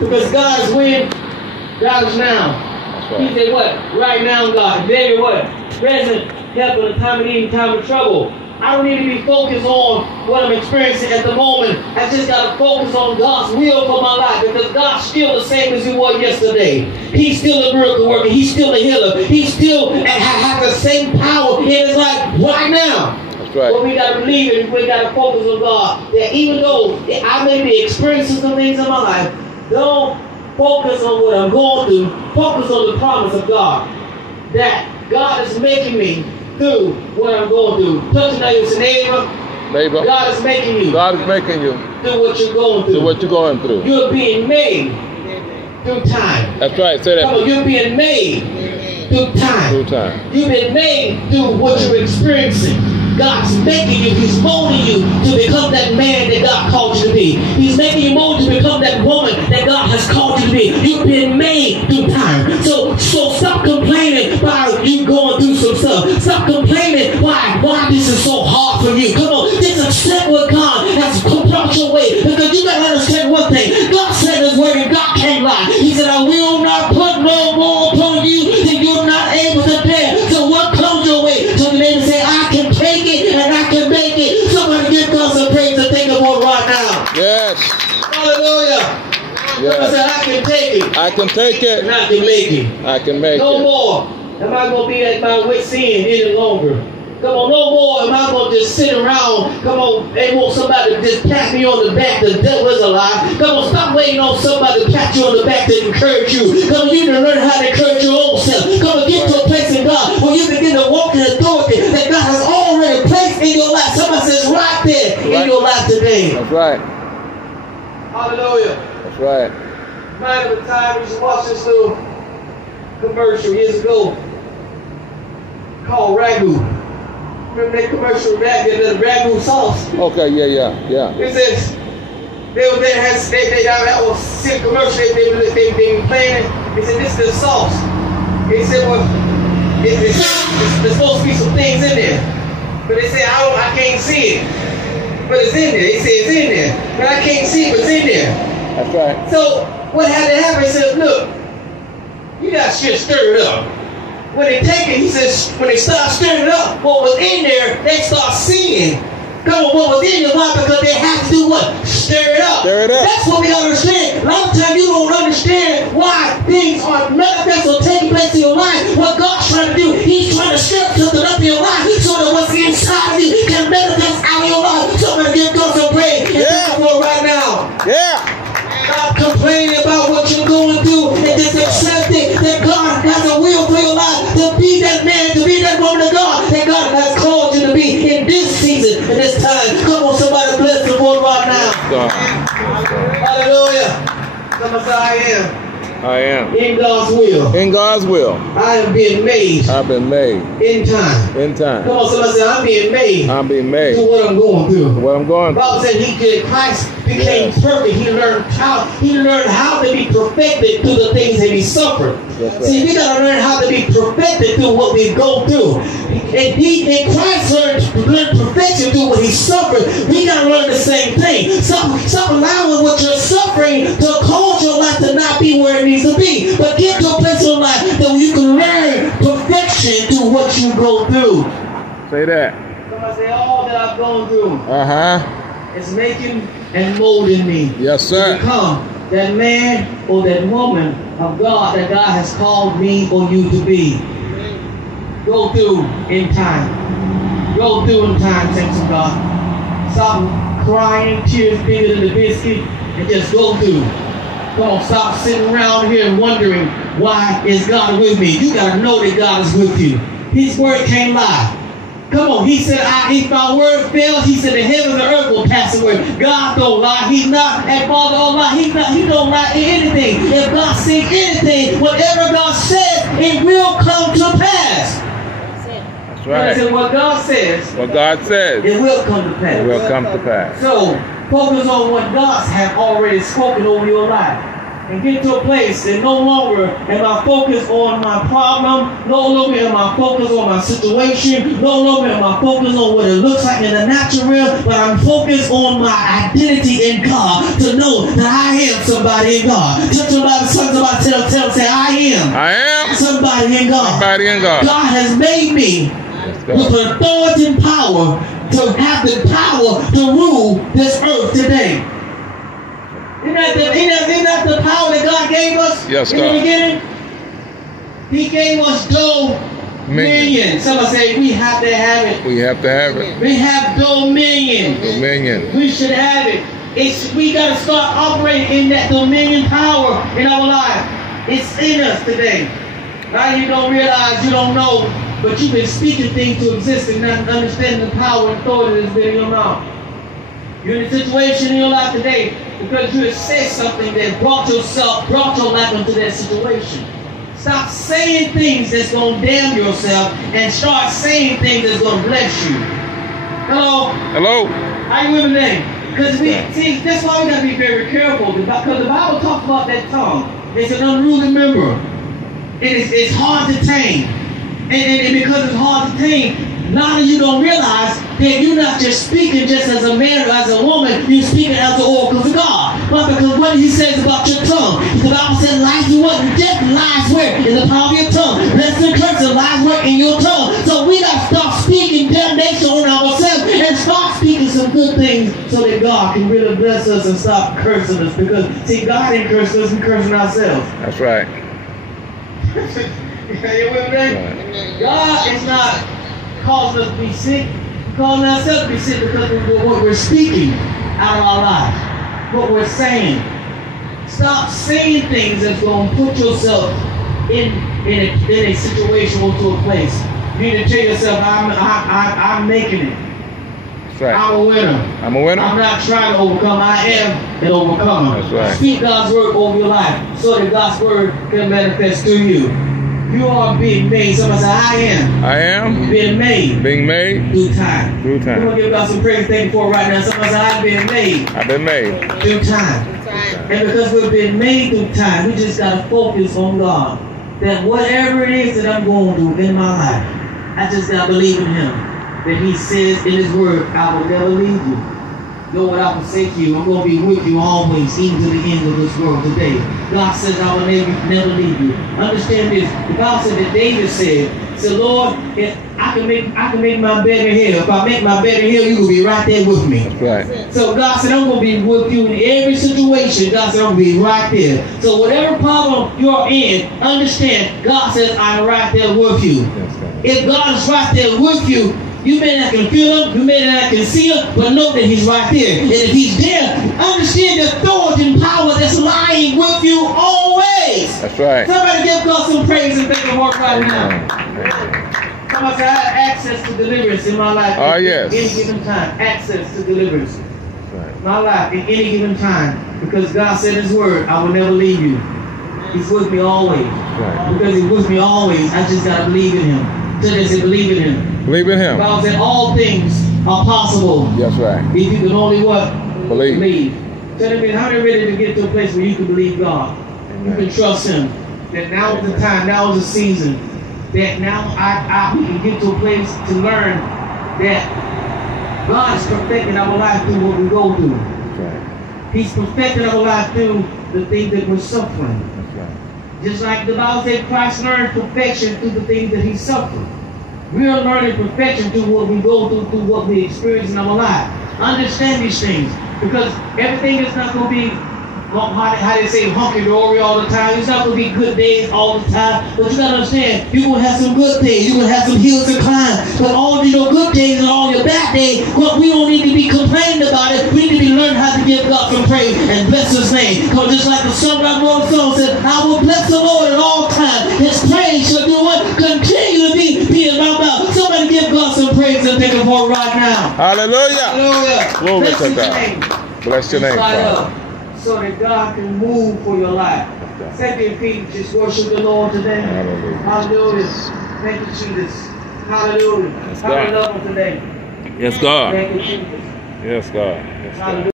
Because God is when? God is now. Right. He said what? Right now, God. David what? Present help in the time of need, time of trouble. I don't need to be focused on what I'm experiencing at the moment. I just got to focus on God's will for my life, because God's still the same as He was yesterday. He's still a miracle worker. He's still a healer. He still has the same power in His life right now. That's right. But we got to believe it. We got to focus on God. That even though I may be experiencing some things in my life, don't focus on what I'm going through. Focus on the promise of God. That God is making me through what I'm going through. Touch your neighbor. God is making you. God is making you. Through what you're going through. Through what you're going through. You're being made through time. That's right. Say that. Come on, you're being made through time. Through time. You've been made through what you're experiencing. God's making you. He's molding you to become that man that God called you to be. He's making you mold to become that woman that God has called you to be. You've been made through time. So stop complaining while you going through some stuff. Stop complaining why this is so hard for you. Come on, just accept what God has brought your way. Because you got to understand one thing. God said His word and God can't lie. He said, I will not put no more upon you that you're not able to bear. So what comes your way? So the neighbor say, I can take it and I can make it. Somebody give God some praise and think about right now. Yes. Hallelujah. Yes. I said, I can take it. I can take it. And I can make it. I can make it. No more am I going to be at my wit's end any longer. Come on, no more am I going to just sit around. Come on, they want somebody to just pat me on the back. The devil is a lie. Come on, stop waiting on somebody to pat you on the back to encourage you. Come on, you need to learn how to encourage your own self. Come on, get to a place in God where you begin to walk in authority that God has already placed in your life. Somebody says right there in your life today. That's right. Hallelujah. That's right. Mind of the time we used to watch this little commercial years ago called Ragu. Remember that commercial the Ragu sauce? Okay, yeah. It says that was a commercial they been playing it. They said this is the sauce. They said well there's supposed to be some things in there. But they said I can't see it. But it's in there. They say it's in there. But I can't see it, but it's in there. That's right. So what had to happen? He said, look, you got shit stirred up. When they take it, he says, when they start stirring it up, what was in there, they start seeing. Come on, what was in your life, because they have to do what? Stir it up. Stir it up. That's what we understand. A lot of times you don't understand why things are manifest or taking place in your life. What God's trying to do, He's trying to stir something up in your life so that what's inside of you can manifest out of your life. So I'm going to give God some praise and thank you right now. Yeah. Stop complaining about what you're going through and just accept it that God has a will for your life to be that man, to be that woman of God that God has called you to be in this season, in this time. Come on, somebody bless the Lord right now. Hallelujah. Somebody say, I am. In God's will. In God's will. I am being made. I've been made. In time. In time. Come on, somebody say, I'm being made. I'm being made. To what I'm going through. What I'm going through. The Bible said Christ became perfect. He learned how to be perfected through the things that He suffered. Right. See, we got to learn how to be perfected through what we go through. And Christ learned perfection through what He suffered. We got to learn the same thing. Stop allowing what you're suffering to cause your life to not be where it needs to be. But get to a place in life that you can learn perfection through what you go through. Say that. Somebody say, all that I've gone through. It's making and molding me. Yes, sir. To become that man or that woman of God that God has called me or you to be. Go through in time. Go through in time, thanks to God. Stop crying, tears bigger than the biscuit, and just go through. Don't stop sitting around here and wondering, why is God with me? You got to know that God is with you. His word can't lie. Come on, He said, if my word fails, He said, the heaven and the earth will pass away. God don't lie. He's not, and Father don't lie. He don't lie in anything. If God says anything, whatever God says, it will come to pass. That's right. I said, what God says, it will come to pass. It will come to pass. So, focus on what God has already spoken over your life. and get to a place that no longer am I focused on my problem, no longer am I focused on my situation, no longer am I focused on what it looks like in the natural realm, but I'm focused on my identity in God, to know that I am somebody in God. Somebody tell, say, I am somebody in God. Somebody in God. God has made me with authority and power to have the power to rule this earth today. Isn't that the power that God gave us in the beginning? He gave us dominion. Somebody say, we have to have it. We have to have it. We have dominion. Dominion. We should have it. We got to start operating in that dominion power in our life. It's in us today. Now you don't realize, you don't know, but you've been speaking things to exist and not understanding the power and authority that's been in your mouth. You're in a situation in your life today because you have said something that brought your life into that situation. Stop saying things that's going to damn yourself and start saying things that's going to bless you. Hello? Hello? Are you with me today? Because see, that's why we got to be very careful, because the Bible talks about that tongue. It's an unruly member. It's hard to tame. And because it's hard to tame, a lot of you don't realize that you're not just speaking just as a man or as a woman, you're speaking as the oracles of God. But because what he says about your tongue, the Bible says lies you what? Death lies where? In the power of your tongue. Blessing and cursing lies where? In your tongue. So we got to stop speaking damnation on ourselves and start speaking some good things so that God can really bless us and stop cursing us. Because see, God ain't cursing us, we're cursing ourselves. That's right. You with me? Right. God is not causing us to be sick, causing ourselves to be sick because of what we're speaking out of our lives, what we're saying. Stop saying things that's going to put yourself in a situation or to a place. You need to tell yourself, I'm making it. That's right. I'm a winner. I'm a winner. I'm not trying to overcome. I am an overcomer. That's right. Speak God's word over your life so that God's word can manifest through you. You are being made. Somebody say, I am. I am. Being made. Being made. Through time. Through time. We're going to give God some praise. Thank you for it right now. Somebody say, I've been made. I've been made. Through time. And because we've been made through time, we just got to focus on God. That whatever it is that I'm going through in my life, I just got to believe in Him. That He says in His word, I will never leave you. Know what I will say to you. I'm going to be with you always, even to the end of this world today. God says, I will never leave you. Understand this. The Bible said that David said, Lord, if I can make my bed in hell. If I make my bed in hell, you will be right there with me. That's right. So God said, I'm going to be with you in every situation. God said, I'm going to be right there. So whatever problem you're in, understand, God says, I'm right there with you. If God is right there with you, you may not can feel Him, you may not can see Him, but know that He's right there. And if He's there, understand the authority and power that's lying with you always. That's right. Somebody give God some praise and thank Him right now. Somebody say, I have access to deliverance in my life. Oh, yes. At any given time. Access to deliverance. Right. My life at any given time. Because God said His word, I will never leave you. He's with me always. Right. Because He's with me always, I just got to believe in Him. So they say, believe in Him. Believe in Him. God said all things are possible. That's right. If you can only what? Believe. So that means how many ready to get to a place where you can believe God? Amen. You can trust Him. That now is the time, now is the season. That now we can get to a place to learn that God is perfecting our life through what we go through. That's right. He's perfecting our life through the things that we're suffering. That's right. Just like the Bible said, Christ learned perfection through the things that He suffered. We are learning perfection through what we go through what we experience in our life. Understand these things, because everything is not going to be, how they say, hunky-dory all the time. It's not going to be good days all the time. But you got to understand, you're going to have some good days. You're going to have some hills to climb. But all your good days and all your bad days, well, we don't need to be complaining about it. We need to be learning how to give God some praise and bless His name. Because just like the songwriter wrote a song said, I will bless the Lord at all times. His praise shall do what? Continue to be in my mouth. Somebody give God some praise and thank Him for it right now. Hallelujah. Hallelujah. Glory to God. Bless your name, Father. So that God can move for your life. Second feet, just worship the Lord today. Hallelujah. Hallelujah. Thank you, Jesus. Hallelujah. Yes, How God. we love Him today. Yes, God. Thank you, Jesus. Yes, God. Yes, God. Hallelujah.